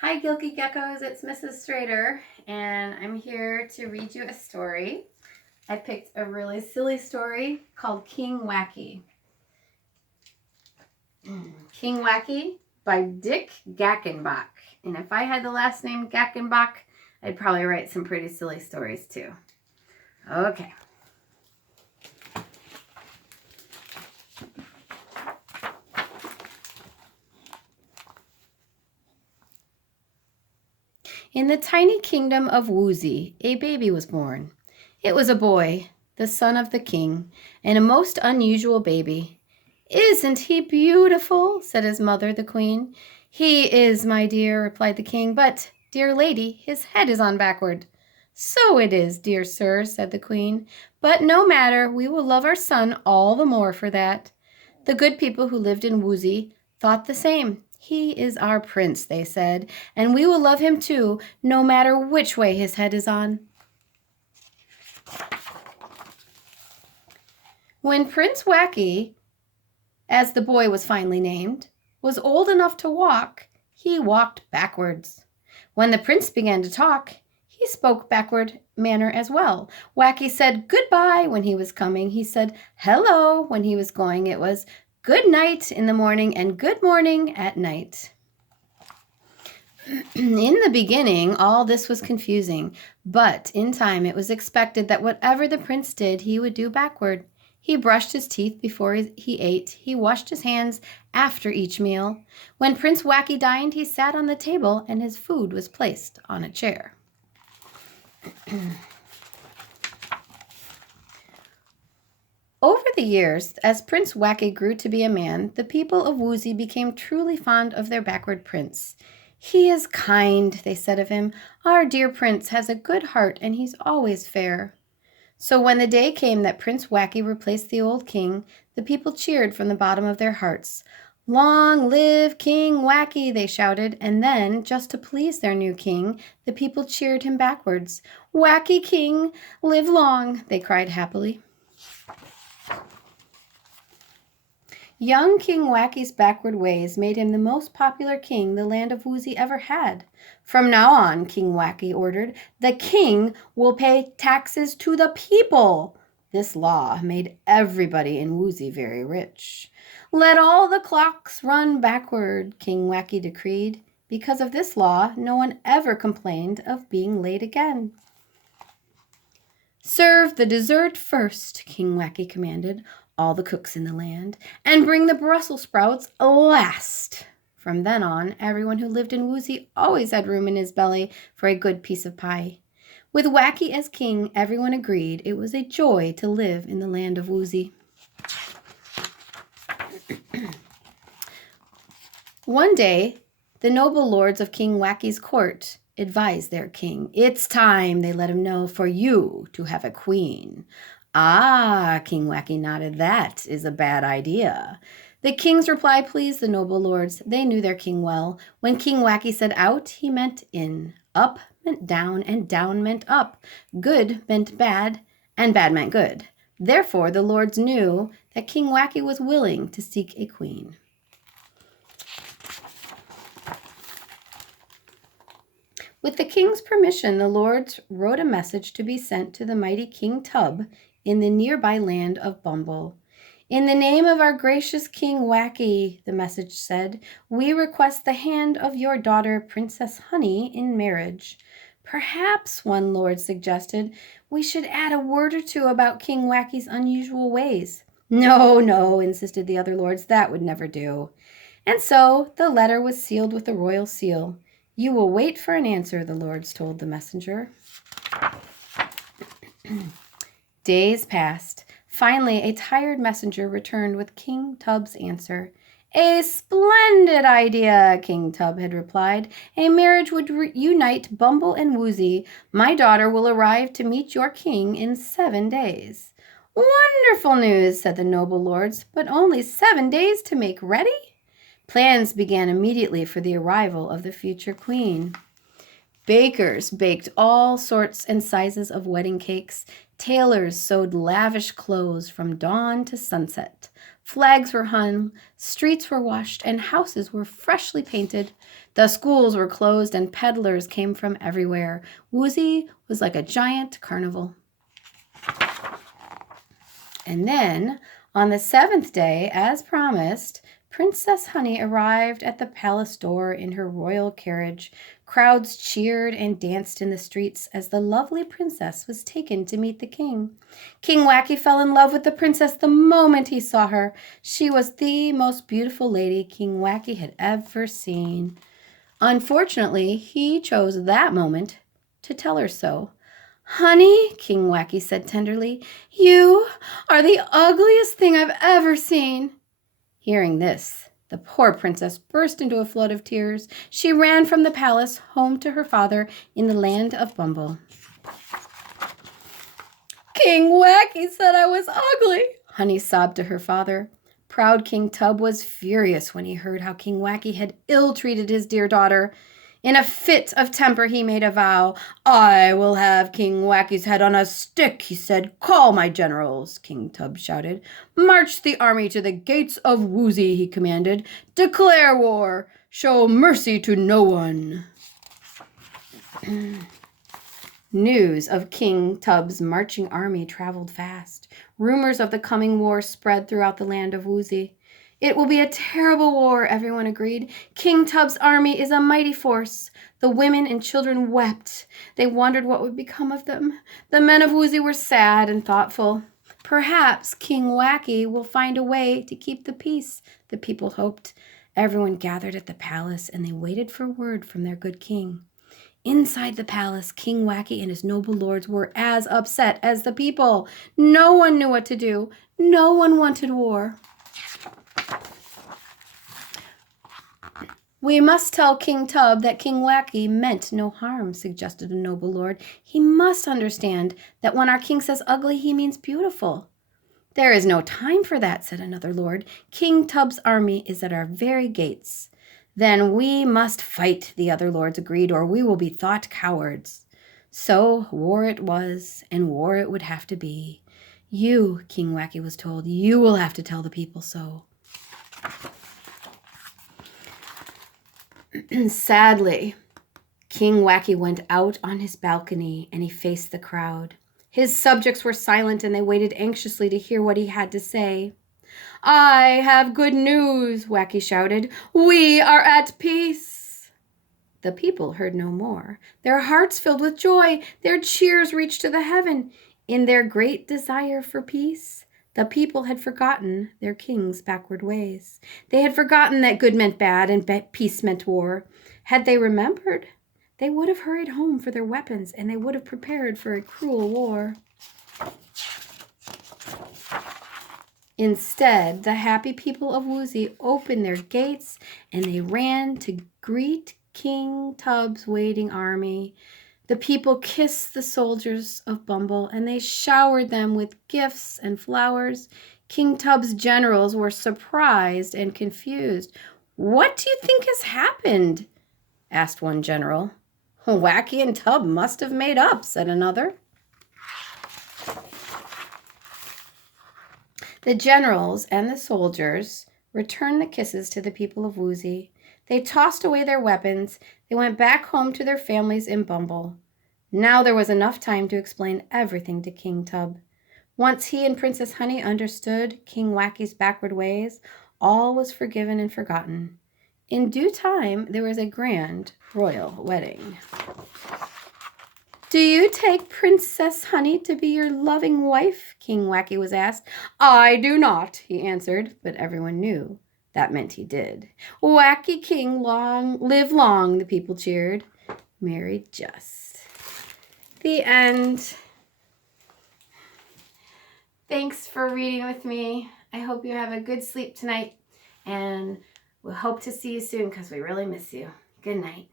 Hi, Gilky Geckos. It's Mrs. Strader, and I'm here to read you a story. I picked a really silly story called King Wacky. King Wacky by Dick Gackenbach. And if I had the last name Gackenbach, I'd probably write some pretty silly stories too. Okay. In the tiny kingdom of Woozy, a baby was born. It was a boy, the son of the king, and a most unusual baby. "Isn't he beautiful?" said his mother, the queen. "He is, my dear," replied the king, "but, dear lady, his head is on backward." "So it is, dear sir," said the queen, "but no matter, we will love our son all the more for that." The good people who lived in Woozy thought the same. "He is our prince," they said, "and we will love him too, no matter which way his head is on." When Prince Wacky, as the boy was finally named, was old enough to walk, he walked backwards. When the prince began to talk, he spoke backward manner as well. Wacky said goodbye when he was coming. He said hello when he was going. It was good night in the morning and good morning at night. In the beginning, all this was confusing, but in time it was expected that whatever the prince did, he would do backward. He brushed his teeth before he ate. He washed his hands after each meal. When Prince Wacky dined, he sat on the table and his food was placed on a chair. Over the years, as Prince Wacky grew to be a man, the people of Woozy became truly fond of their backward prince. "He is kind," they said of him. "Our dear prince has a good heart and he's always fair." So when the day came that Prince Wacky replaced the old king, the people cheered from the bottom of their hearts. "Long live King Wacky," they shouted, and then, just to please their new king, the people cheered him backwards. "Wacky King, live long," they cried happily. Young King Wacky's backward ways made him the most popular king the land of Woozy ever had. "From now on," King Wacky ordered, "the king will pay taxes to the people." This law made everybody in Woozy very rich. "Let all the clocks run backward," King Wacky decreed. Because of this law, no one ever complained of being late again. "Serve the dessert first," King Wacky commanded all the cooks in the land, "and bring the Brussels sprouts last." From then on, everyone who lived in Woozy always had room in his belly for a good piece of pie. With Wacky as king, everyone agreed it was a joy to live in the land of Woozy. One day, the noble lords of King Wacky's court advised their king. "It's time," they let him know, "for you to have a queen." "Ah," King Wacky nodded, "that is a bad idea." The king's reply pleased the noble lords. They knew their king well. When King Wacky said out, he meant in. Up meant down, and down meant up. Good meant bad, and bad meant good. Therefore, the lords knew that King Wacky was willing to seek a queen. With the king's permission, the lords wrote a message to be sent to the mighty King Tub in the nearby land of Bumble. "In the name of our gracious King Wacky," the message said, "we request the hand of your daughter, Princess Honey, in marriage." "Perhaps," one lord suggested, "we should add a word or two about King Wacky's unusual ways." "No, no," insisted the other lords, "that would never do." And so the letter was sealed with the royal seal. "You will wait for an answer," the lords told the messenger. Days passed. Finally, a tired messenger returned with King Tub's answer. "A splendid idea," King Tub had replied. "A marriage would unite Bumble and Woozy. My daughter will arrive to meet your king in 7 days." "Wonderful news," said the noble lords, "but only 7 days to make ready?" Plans began immediately for the arrival of the future queen. Bakers baked all sorts and sizes of wedding cakes. Tailors sewed lavish clothes from dawn to sunset. Flags were hung, streets were washed, and houses were freshly painted. The schools were closed, and peddlers came from everywhere. Woozy was like a giant carnival. And then, on the 7th day, as promised, Princess Honey arrived at the palace door in her royal carriage. Crowds cheered and danced in the streets as the lovely princess was taken to meet the king. King Wacky fell in love with the princess the moment he saw her. She was the most beautiful lady King Wacky had ever seen. Unfortunately, he chose that moment to tell her so. "Honey," King Wacky said tenderly, "you are the ugliest thing I've ever seen." Hearing this, the poor princess burst into a flood of tears. She ran from the palace home to her father in the land of Bumble. "King Wacky said I was ugly," Honey sobbed to her father. Proud King Tub was furious when he heard how King Wacky had ill-treated his dear daughter. In a fit of temper, he made a vow. "I will have King Wacky's head on a stick," he said. "Call my generals," King Tub shouted. "March the army to the gates of Woozy," he commanded. "Declare war. Show mercy to no one." News of King Tub's marching army traveled fast. Rumors of the coming war spread throughout the land of Woozy. "It will be a terrible war," everyone agreed. "King Tub's army is a mighty force." The women and children wept. They wondered what would become of them. The men of Woozy were sad and thoughtful. "Perhaps King Wacky will find a way to keep the peace," the people hoped. Everyone gathered at the palace, and they waited for word from their good king. Inside the palace, King Wacky and his noble lords were as upset as the people. No one knew what to do. No one wanted war. "We must tell King Tub that King Wacky meant no harm," suggested a noble lord. "He must understand that when our king says ugly, he means beautiful." "There is no time for that," said another lord. "King Tub's army is at our very gates." "Then we must fight," the other lords agreed, "or we will be thought cowards." So war it was, and war it would have to be. "You," King Wacky was told, "you will have to tell the people so." Sadly, King Wacky went out on his balcony and he faced the crowd. His subjects were silent and they waited anxiously to hear what he had to say. "I have good news," Wacky shouted. "We are at peace." The people heard no more. Their hearts filled with joy. Their cheers reached to the heaven. In their great desire for peace, the people had forgotten their king's backward ways. They had forgotten that good meant bad and peace meant war. Had they remembered, they would have hurried home for their weapons and they would have prepared for a cruel war. Instead, the happy people of Woozy opened their gates and they ran to greet King Tub's waiting army. The people kissed the soldiers of Bumble and they showered them with gifts and flowers. King Tub's generals were surprised and confused. "What do you think has happened?" asked one general. "Wacky and Tub must have made up," said another. The generals and the soldiers returned the kisses to the people of Woozy. They tossed away their weapons. They went back home to their families in Bumble. Now there was enough time to explain everything to King Tub. Once he and Princess Honey understood King Wacky's backward ways, all was forgiven and forgotten. In due time, there was a grand royal wedding. "Do you take Princess Honey to be your loving wife?" King Wacky was asked. "I do not," he answered, but everyone knew that meant he did. "Wacky King, live long," the people cheered. Married just. The end. Thanks for reading with me. I hope you have a good sleep tonight, and we'll hope to see you soon because we really miss you. Good night.